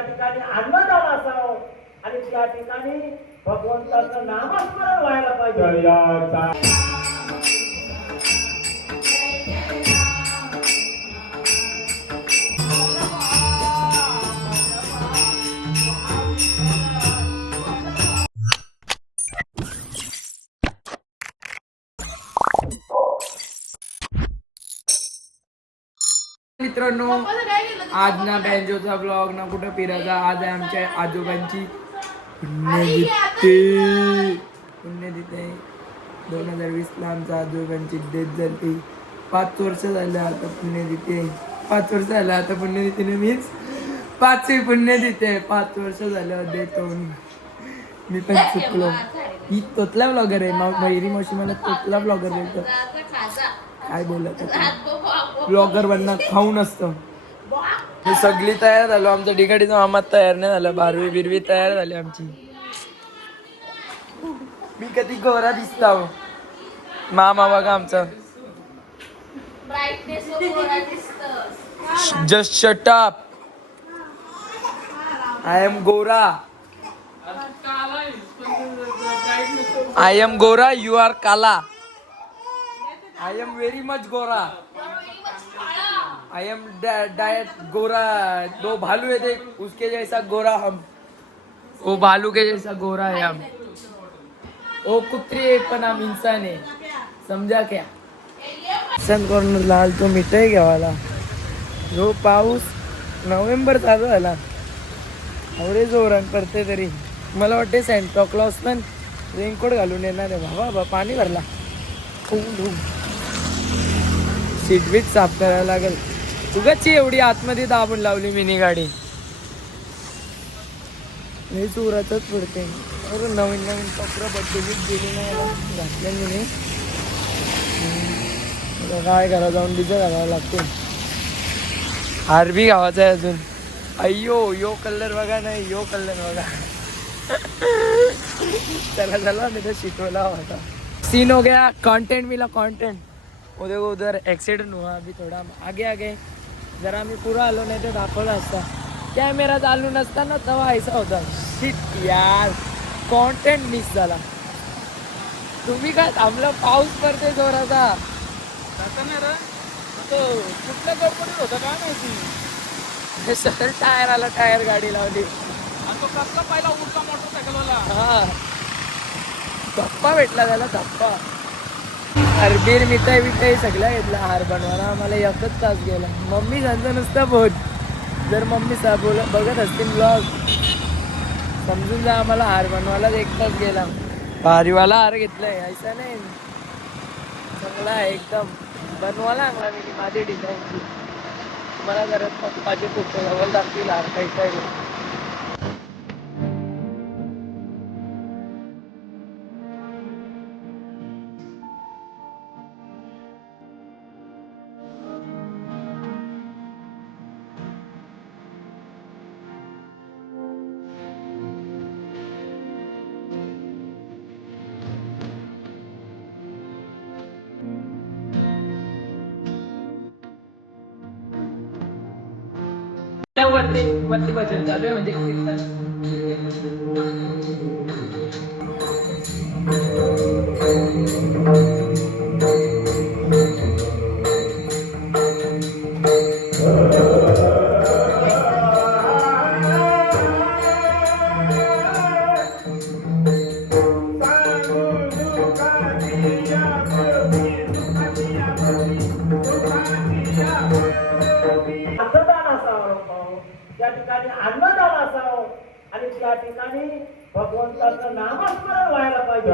त्या ठिकाणी अन्नदान असावं. आणि त्या ठिकाणी भगवंताचं नामस्मरण व्हायला पाहिजे. मित्रांनो आज ना बँजोचा ब्लॉग ना कुठं फिरायचा? आज आहे आमच्या आजोबांची पुण्यतिथी पुण्यतिथी दोन हजार वीसला आमच्या आजोबांची डेथ झाली. पाच वर्ष झालं आता पुण्यतिथी. पाच वर्ष झालं आता पुण्यतिथीने मीच पाचही पुण्यतिथी आहे पाच वर्ष झालं डेथ होऊन मी पण चुकलो. ही तोतला ब्लॉगर आहे. मा- मयुरी मावशी मला तोतला ब्लॉगर बोलतो काय बोलत ब्लॉगर बनणं खाऊन असतं. मी सगळी तयार झालो. आमचं डिगाडीचं मामात तयार नाही झालं. बारवी बिरवी तयार झाली आमची. मी कधी गोरा दिसता हो. मामा बघा आमचा. Just shut up I am गोरा आय एम गोरा यू आर काला आई एम वेरी मच गोरा आई एम डायट गोरा दो भालू है देख उसके जैसा गोरा हम। वो भालू के जैसा गोरा है हम। वो कुत्री है पण हम इंसान है। समजा क्या? सन कॉर्नरला आलतो मिठाई घ्यावाला जो पाऊस नोव्हेंबर चालू झाला एवढे जोरान पडते तरी। मला वाटते सेंटा क्लॉस पण रेनकोट घालून येणार आहे. बाबा पाणी भरला. सीट बीट साफ करायला लागेल. उगाच एवढी आतमध्ये दाबून लावली मिनी गाडी. मी चोरातच पडते. नवीन नवीन कपडे बड्डेबीत गेली नाही याला. घातले मी काय करा जाऊन डिझे घालावं लागते हार बी गावाचा आहे अजून. अय्यो यो कलर बघा नाही यो कलर बघा. चला चला मी तर शिकवला होता. सीन हो गया कंटेंट मिला कंटेंट देखो उधर एक्सीडेंट हुआ अभी थोड़ा आगे आगे जरा मी पुरा आलो नाही तर दाखवला असता कॅमेरा चालू नसताना तेव्हा ऐसा होता शिट यार कॉन्टेंट मिस झाला तुम्ही काय थांबलं पाऊस पडते जोराचा तो कुठल्या कंपनीत होता काय माहिती सर टायर आला टायर गाडी लावली हा धप्पा भेटला त्याला धप्पा अरबीर मिठाई बिठाई सगळा घेतला हार बनवायला. आम्हाला एकच तास गेला. मम्मी सांगतो नुसतं बोट जर मम्मी सा बोल बघत असतील ब्लॉग समजून जा आम्हाला हार बनवायला एक तास गेला. भारीवाला हार घेतलाय ऐसा नाही. चांगला एकदम. बनवायला आणला मी माझी डिझाईनची मला जरा पप्पाचे फोटो जवळ दाखतील हार काही वरती वरती भजन चालू आहे म्हणजे नामस्मरण व्हायला पाहिजे.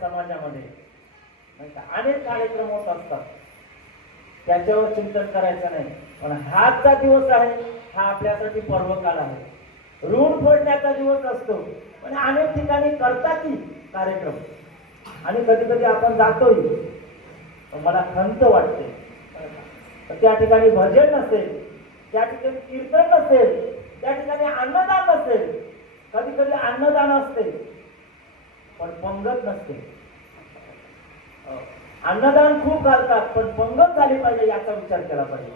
समाजामध्ये. अनेक कार्यक्रम होत असतात. त्याच्यावर चिंतन करायचं नाही. पण हाचा दिवस आहे हा आपल्यासाठी पर्वकाळ आहे. ऋण फोडण्याचा दिवस असतो. पण अनेक ठिकाणी करतातही कार्यक्रम. आणि कधी कधी आपण जातोही. मला खंत वाटते. त्या ठिकाणी भजन नसेल त्या ठिकाणी कीर्तन नसेल त्या ठिकाणी अन्नदान नसेल कधी कधी अन्नदान असते. पण पंगत नसते. अन्नदान खूप घालतात पण पंगत झाली पाहिजे याचा विचार केला पाहिजे.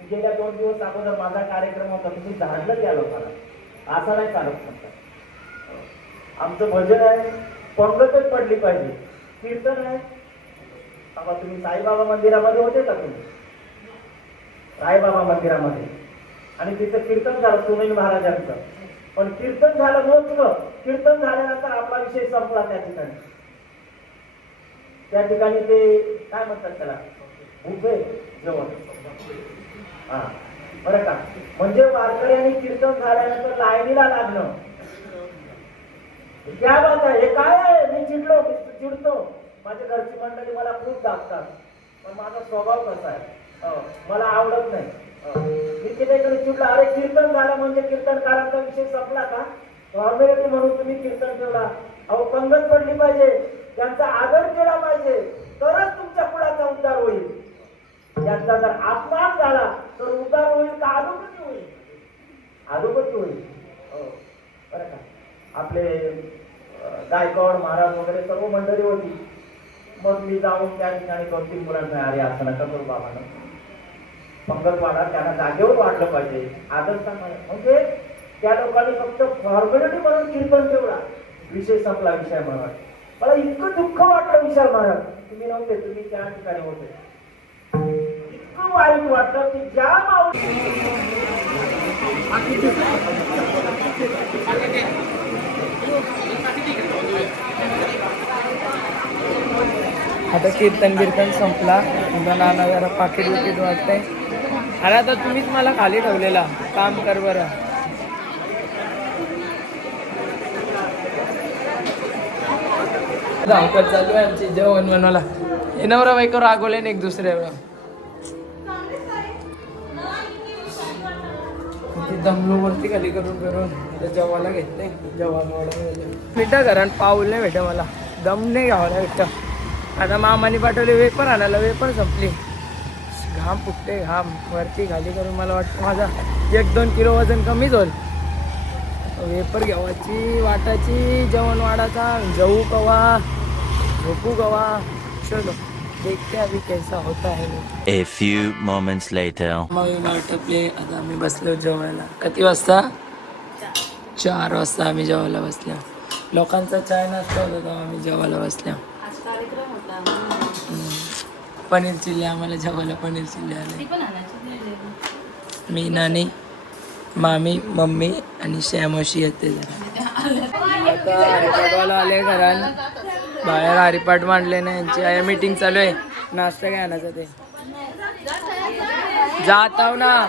मी गेल्या दोन दिवस अगोदर माझा कार्यक्रम होता तुम्ही झाडलं त्या लोकांना. असं नाही चालत म्हणतात. आमचं भजन आहे पंगतच पडली पाहिजे. कीर्तन आहे. बाबा तुम्ही साईबाबा मंदिरामध्ये होते का तुम्ही? साईबाबा मंदिरामध्ये. आणि तिथं कीर्तन झालं सुनील महाराजांचं. पण कीर्तन झालं मोजकं कीर्तन झाल्यानंतर आपला विषय संपला त्या ठिकाणी. त्या ठिकाणी ते काय म्हणतात त्याला? बुफे जेवण. हा. बरं का? म्हणजे वारकऱ्यांनी कीर्तन झाल्यानंतर लाईनीला लागणं. त्या बात आहे. हे काय आहे? मी चिडलो मी चिडतो. माझ्या घरची मंडळी मला खूप दाखतात पण माझा स्वभाव कसा आहे? हो, मला आवडत नाही. हो. मी तिथे चिडलो. अरे कीर्तन झालं म्हणजे कीर्तनकारांचा विषय संपला का? फॉर्मॅलिटी म्हणून तुम्ही कीर्तन ठेवला अहो पंगत पडली पाहिजे. त्यांचा आदर केला पाहिजे तरच तुमच्या कुळाचा उद्धार होईल. त्यांचा जर अपमान झाला तर उद्धार होईल का? अधोगती होईल. अधोगती होईल. हो. बरं का? आपले गायकवाड महाराज वगैरे सर्व मंडळी होती. मग मी जाऊन त्या ठिकाणी दोन तीन मुलांना अरे असं नका करू बाबांना. पंगत वाढा त्यांना जागेवर वाढलं पाहिजे. आदर सांगा. म्हणजे त्या लोकांनी फक्त फॉर्मॅलिटी म्हणून कीर्तन ठेवला. विषय संपला विषय महाराज मला इतकं दुःख वाटलं विशाल महाराज. तुम्ही नव्हते तुम्ही त्या ठिकाणी होते. इतकं वाईट वाटलं की ज्या माऊली आता कीर्तन कीर्तन संपला. तुमचा नाना जरा पाकिट बिकीट वाटतंय. अरे आता तुम्हीच मला खाली ठेवलेला. काम कर बरं. धावपळ चालू आहे आमची. जेवण बनवायला. हे नवरा बायको रागवले ना एक दुसऱ्याला दमलो वरती खाली करून करून. जेवायला घेतले जेवायला मिठा घरात. पाऊल नाही भेटा मला. दम नाही घ्यावा भेटतं आता मामाने पाठवले वेपर आणायला. वेपर संपली. घाम फुटते घाम वरती खाली करून मला वाटतं माझा एक दोन किलो वजन कमीच होईल. वेपर घ्यावाची वाटाची जेवण वाढाचा जाऊ कवा. कवा चलो देखते अभी कैसा होता है. A few moments later. मग वाटपले आता आम्ही बसलो जेवायला. किती वाजता? चार वाजता आम्ही जेवायला बसलो लोकांचा चाय नाश्ता होता तेव्हा आम्ही जेवायला बसल्या. आज कार्यक्रम होता. म्हणून. पनीर चिल्ली आम्हाला जेवायला पनीर चिल्ली आले. मी नानी मामी मम्मी आणि श्यामोशी येते. जरा आता आले घरात. बाहेर हरिपाठ मांडले ना यांची आहे मीटिंग चालू आहे. नाश्ता काय आणायचा ते जात आहो ना.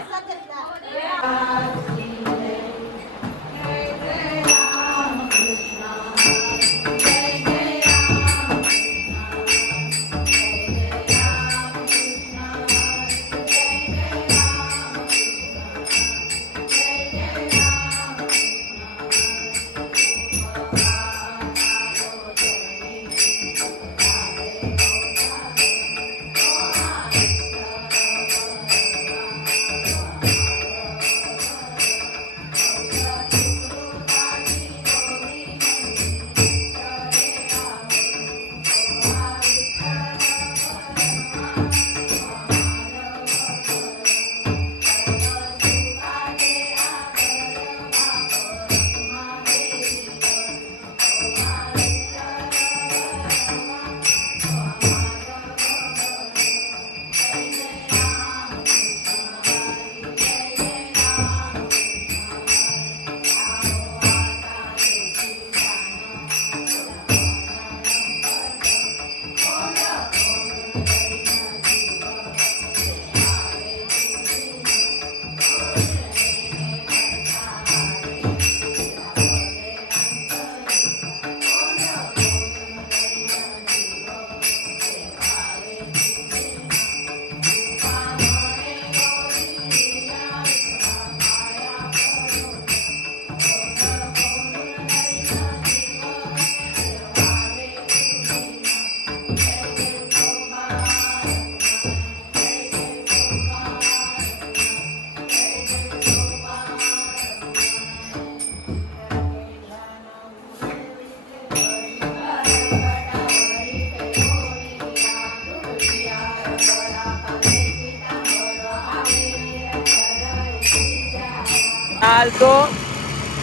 आलतो.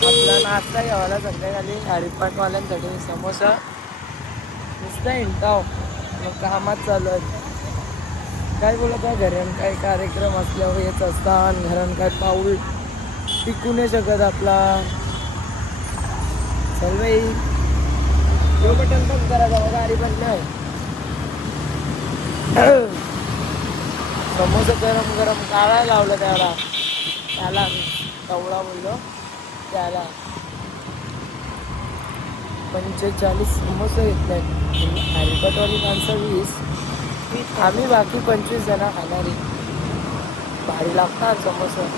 आपला नाश्ता घ्यावाला संध्याकाळी हरिपाटवाल्यांसाठी समोसा. नुसतं हिंटाव मग कामात चालू आहे काय बोलत आहे? घरान काय कार्यक्रम असल्यावर येत असतात. घरान काय पाऊल टिकू नाही शकत आपला. चल बाई. यो बटन पण करा जाऊ गाडी पण नाही समोसा गरम गरम काढायला लावलं त्याला. त्याला कवळा मुलं त्याला पंचेचाळीस समोसा घेतले हरिपटवाली माणसं वीस. आम्ही बाकी पंचवीस जण खाणारी. भारी लागणार समोसा.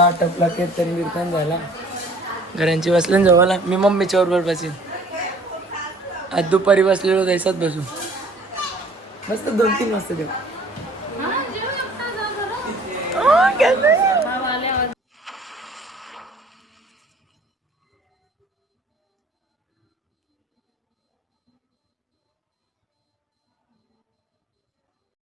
आटपला कीर्तन बिर्तन झाला. घरांची बसल्या जवळला मी मम्मीच्या बरोबर बसेन. आज दुपारी बसलेलो जायचाच बसू. मस्त दोन तीन वाजता देऊ